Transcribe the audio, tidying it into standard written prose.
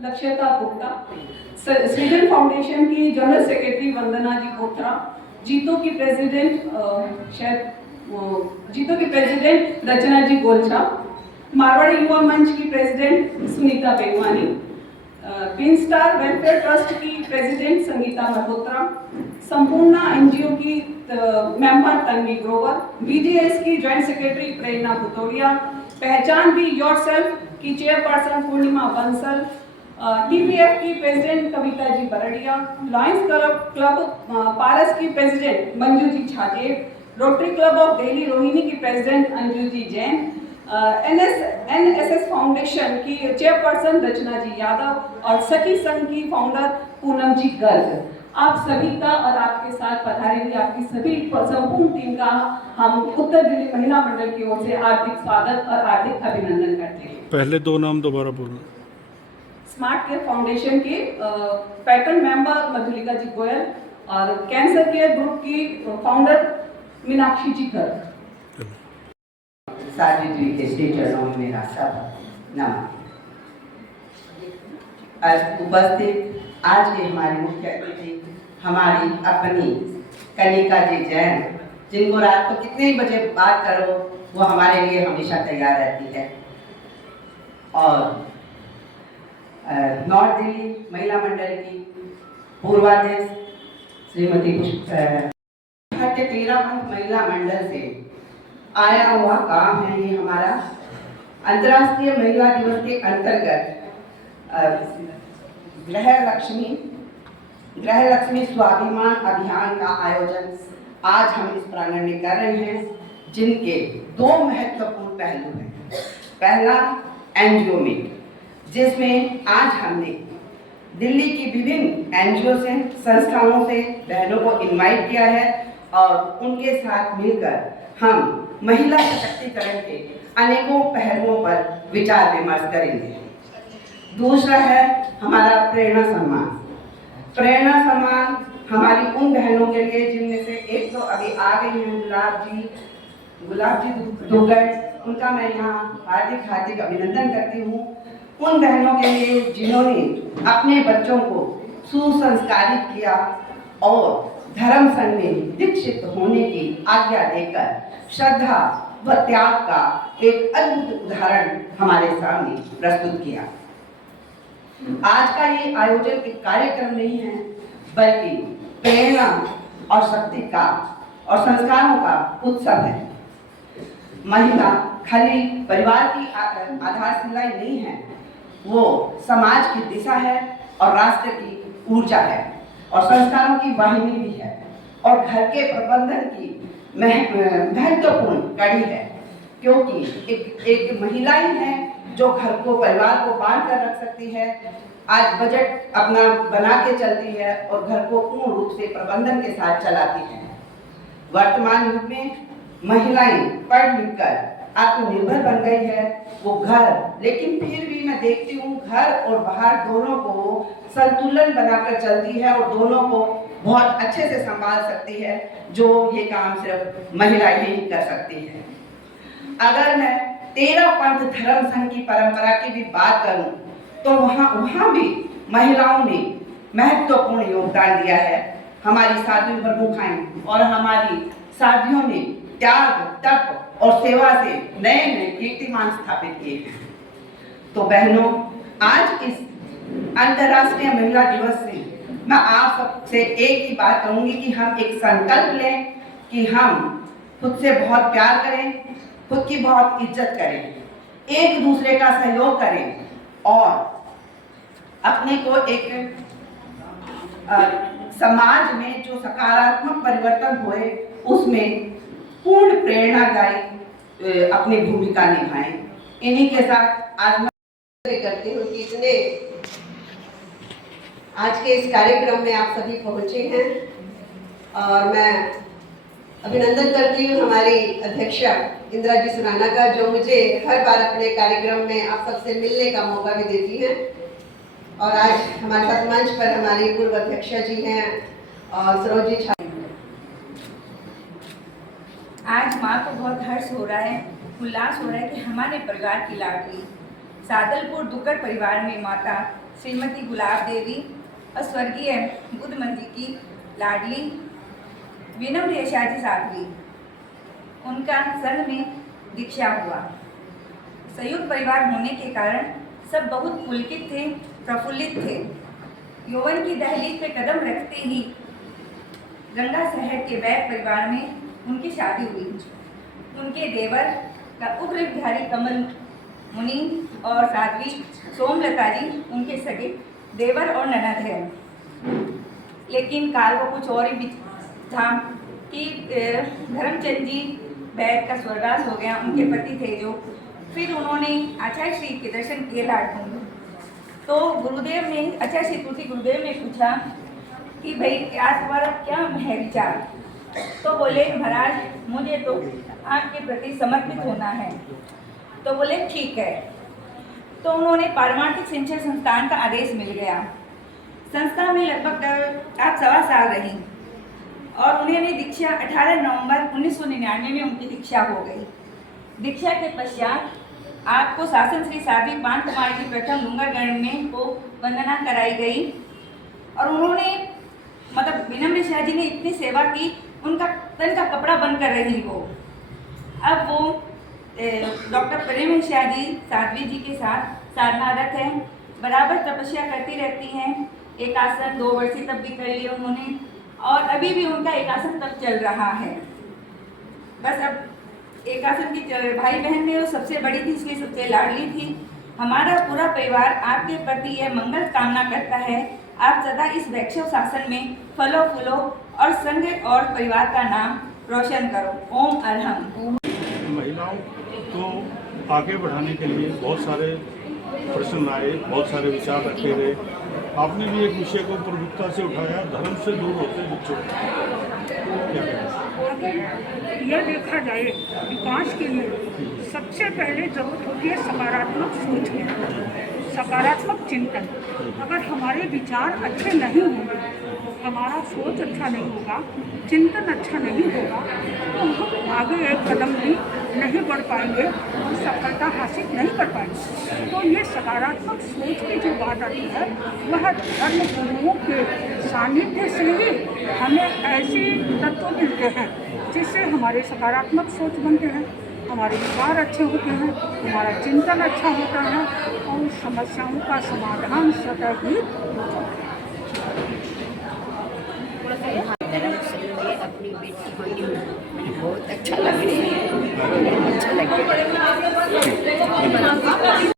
लक्ष्यता गुप्ता, सृजन फाउंडेशन की general secretary वंदना जी कोथरा, जीतो की प्रेसिडेंट रचना जी गोलछा, मारवाड़ी युवा मंच की president Sunita Begwani, green star welfare trust की प्रेसिडेंट संगीता मल्होत्रा, संपूर्णा एनजीओ की मेंबर तन्वी ग्रोवर, बीजेएस की joint secretary Prerna Bhutoria, Pehchaan be yourself की चेयरपर्सन पूर्णिमा बंसल, टीपीएफ की president Kavita ji Bardia, Lions club Paras की president Manju ji Chhajed, Rotary club of Delhi Rohini की president Anju ji Jain, NSS foundation की चेयरपर्सन रचना जी यादव और सखी संघ की फाउंडर पूनम जी गर्ग। आप सभी का और आपके साथ पधारी हुई आपकी सभी संपूर्ण टीम का हम उत्तर दिल्ली महिला मंडल की ओर से हार्दिक स्वागत और हार्दिक अभिनंदन करते हैं। पहले दो नाम दोबारा बोलना। स्मार्ट केयर फाउंडेशन के पैटर्न मेंबर मधुलिका जी गोयल और कैंसर केयर ग्रुप की फाउंडर मीनाक्षी जी गर्ग। सावित्री के श्री चरणों में मेरा सब नमन। उपस्थित आज के हमारे मुख्य अतिथि हमारी अपनी कनिका जी जैन, जिनको रात को कितने बजे बात करो वो हमारे लिए हमेशा तैयार रहती है, और नॉर्थ दिल्ली महिला मंडल की पूर्वाध्यक्ष श्रीमती 13 महिला मंडल से आया हुआ काम है। ये हमारा अंतर्राष्ट्रीय महिला दिवस के अंतर्गत गृह लक्ष्मी स्वाभिमान अभियान का आयोजन आज हम इस प्रांगण में कर रहे हैं, जिनके दो महत्वपूर्ण पहलू हैं। पहला एनजीओ मीट, जिसमें आज हमने दिल्ली की विभिन्न एनजीओ से संस्थाओं से बहनों को इनवाइट किया है और उनके साथ मिलकर हम महिला सशक्तिकरण के अनेकों पहलुओं पर विचार विमर्श करेंगे। दूसरा है हमारा प्रेरणा सम्मान। प्रेरणा सम्मान हमारी उन बहनों के लिए जिनमें से एक तो अभी आ गई हैं, गुलाब जी दुगड़, उनका मैं यहाँ हार्दिक अभिनंदन करती हूँ। उन बहनों के लिए जिन्होंने अपने बच्चों को सुसंस्कारित किया और धर्म संघ में दीक्षित होने की आज्ञा देकर श्रद्धा व त्याग का एक अद्भुत उदाहरण हमारे सामने प्रस्तुत किया। आज का ये आयोजन एक कार्यक्रम नहीं है, बल्कि प्रेरणा और शक्ति का और संस्कारों का उत्सव है। महिला खाली परिवार की आधारशिला ही नहीं है, वो समाज की दिशा है और राष्ट्र की ऊर्जा है और संस्कारों की वाहिनी भी है और घर के प्रबंधन की महत्वपूर्ण कड़ी है, क्योंकि एक महिला ही है जो घर को परिवार को बांध कर रख सकती है, आज बजट अपना बना के चलती है और घर को पूर्ण रूप से प्रबंधन के साथ चलाती है। वर्तमान युग में महिलाएं पढ़ लिख कर आत्मनिर्भर बन गई है। वो घर, लेकिन फिर भी मैं देखती हूँ घर और बाहर दोनों को संतुलन बनाकर चलती है और दोनों को बहुत अच्छे से संभाल सकती है, जो ये काम सिर्फ महिला ही कर सकती है। अगर मैं 13 पंथ धर्म संघ की परंपरा की भी बात करूं तो वहाँ भी महिलाओं ने महत्वपूर्ण योगदान दिया है। हमारी साध्वी प्रमुखाएं और हमारी साध्वियों ने त्याग, तप और सेवा से नए नए कीर्तिमान स्थापित किए हैं। तो बहनों, आज इस अंतर्राष्ट्रीय महिला दिवस से मैं आप सबसे एक ही बात कहूंगी कि हम एक संकल्प लें कि हम खुद से बहुत प्यार करें, खुद की बहुत इज्जत करें, एक दूसरे का सहयोग करें और अपने को एक समाज में जो सकारात्मक परिवर्तन हुए उसमें पूर्ण प्रेरणादायी अपनी भूमिका निभाएं। इन्हीं के साथ आज मैं करती हूँ कि इतने आज के इस कार्यक्रम में आप सभी पहुँचे हैं और मैं अभिनंदन करती हूँ हमारी अध्यक्षा इंदिरा जी सुराना का, जो मुझे हर बार अपने कार्यक्रम में आप सबसे मिलने का मौका भी देती हैं। और आज हमारे साथ मंच पर हमारी पूर्व अध्यक्षा जी हैं और सरोज जी। आज माँ को बहुत हर्ष हो रहा है, उल्लास हो रहा है कि हमारे परिवार की लाडली सादलपुर दुक्कड़ परिवार में माता श्रीमती गुलाब देवी और स्वर्गीय बुद्धमन जी की लाडली विनम्र यशाजी साध्वी, उनका संघ में दीक्षा हुआ। संयुक्त परिवार होने के कारण सब बहुत पुलकित थे, प्रफुल्लित थे। यौवन की दहलीज पे कदम रखते ही गंगा शहर के वैद परिवार में उनकी शादी हुई। उनके देवर का उग्र बिहारी कमल मुनि और साध्वी सोमलता जी उनके सगे देवर और ननद हैं। लेकिन काल को कुछ और ही था कि धर्मचंद जी वैद का स्वर्गवास हो गया, उनके पति थे जो। फिर उन्होंने आचार्य श्री के दर्शन किए लाडकुंड। तो गुरुदेव ने, आचार्य श्री तुलसी गुरुदेव ने पूछा कि भाई आज तुम्हारा क्या है विचार? तो बोले महाराज मुझे तो आपके प्रति समर्पित होना है। तो बोले ठीक है। तो उन्होंने पारमार्थिक सिंचन संस्थान का आदेश मिल गया। संस्था में लगभग आप 1.25 साल रही और उन्होंने दीक्षा 18 नवंबर 1999 में उनकी दीक्षा हो गई। दीक्षा के पश्चात आपको शासन श्री साध्वी पान कुमारी जी प्रथम डूंगरगढ़ में को वंदना कराई गई और उन्होंने मतलब विनम्र शाह जी ने इतनी सेवा की, उनका तन का कपड़ा बनकर रही वो। अब वो डॉक्टर प्रेम शाह जी साध्वी जी के साथ साधनारत हैं, बराबर तपस्या करती रहती हैं। एक आसन 2 वर्षीय तब भी कर लिया उन्होंने और अभी भी उनका एक आसन तब चल रहा है। बस अब एक आसन की भाई बहन में वो सबसे बड़ी थी, इसलिए सबसे लाडली थी। हमारा पूरा परिवार आपके प्रति यह मंगल कामना करता है, आप सदा इस वैष्णव शासन में फलो फूलो और संघ और परिवार का नाम रोशन करो। ओम अरहम। महिलाओं को आगे बढ़ाने के लिए बहुत सारे प्रश्न लाए, बहुत सारे विचार रखे गए। आपने भी एक विषय को प्रमुखता से उठाया, धर्म से दूर होते बच्चों। क्या कहें? यह देखा जाए विकास के लिए सबसे पहले जरूरत होती है सकारात्मक सोच की, सकारात्मक चिंतन। अगर हमारे विचार अच्छे नहीं होंगे, हमारा सोच अच्छा नहीं होगा, चिंतन अच्छा नहीं होगा, तो हम आगे एक कदम भी नहीं बढ़ पाएंगे और सफलता हासिल नहीं कर पाएंगे। तो ये सकारात्मक सोच की जो बात आती है वह धर्म गुरुओं के सानिध्य से ही हमें ऐसे तत्व मिलते हैं जिससे हमारे सकारात्मक सोच बनते हैं, हमारे विचार अच्छे होते हैं, हमारा चिंतन अच्छा होता है और समस्याओं का समाधान स्वतः ही धर्म से लिए अपनी बेटी को दी, मुझे बहुत अच्छा लग रहा है, अच्छा लग रहा है।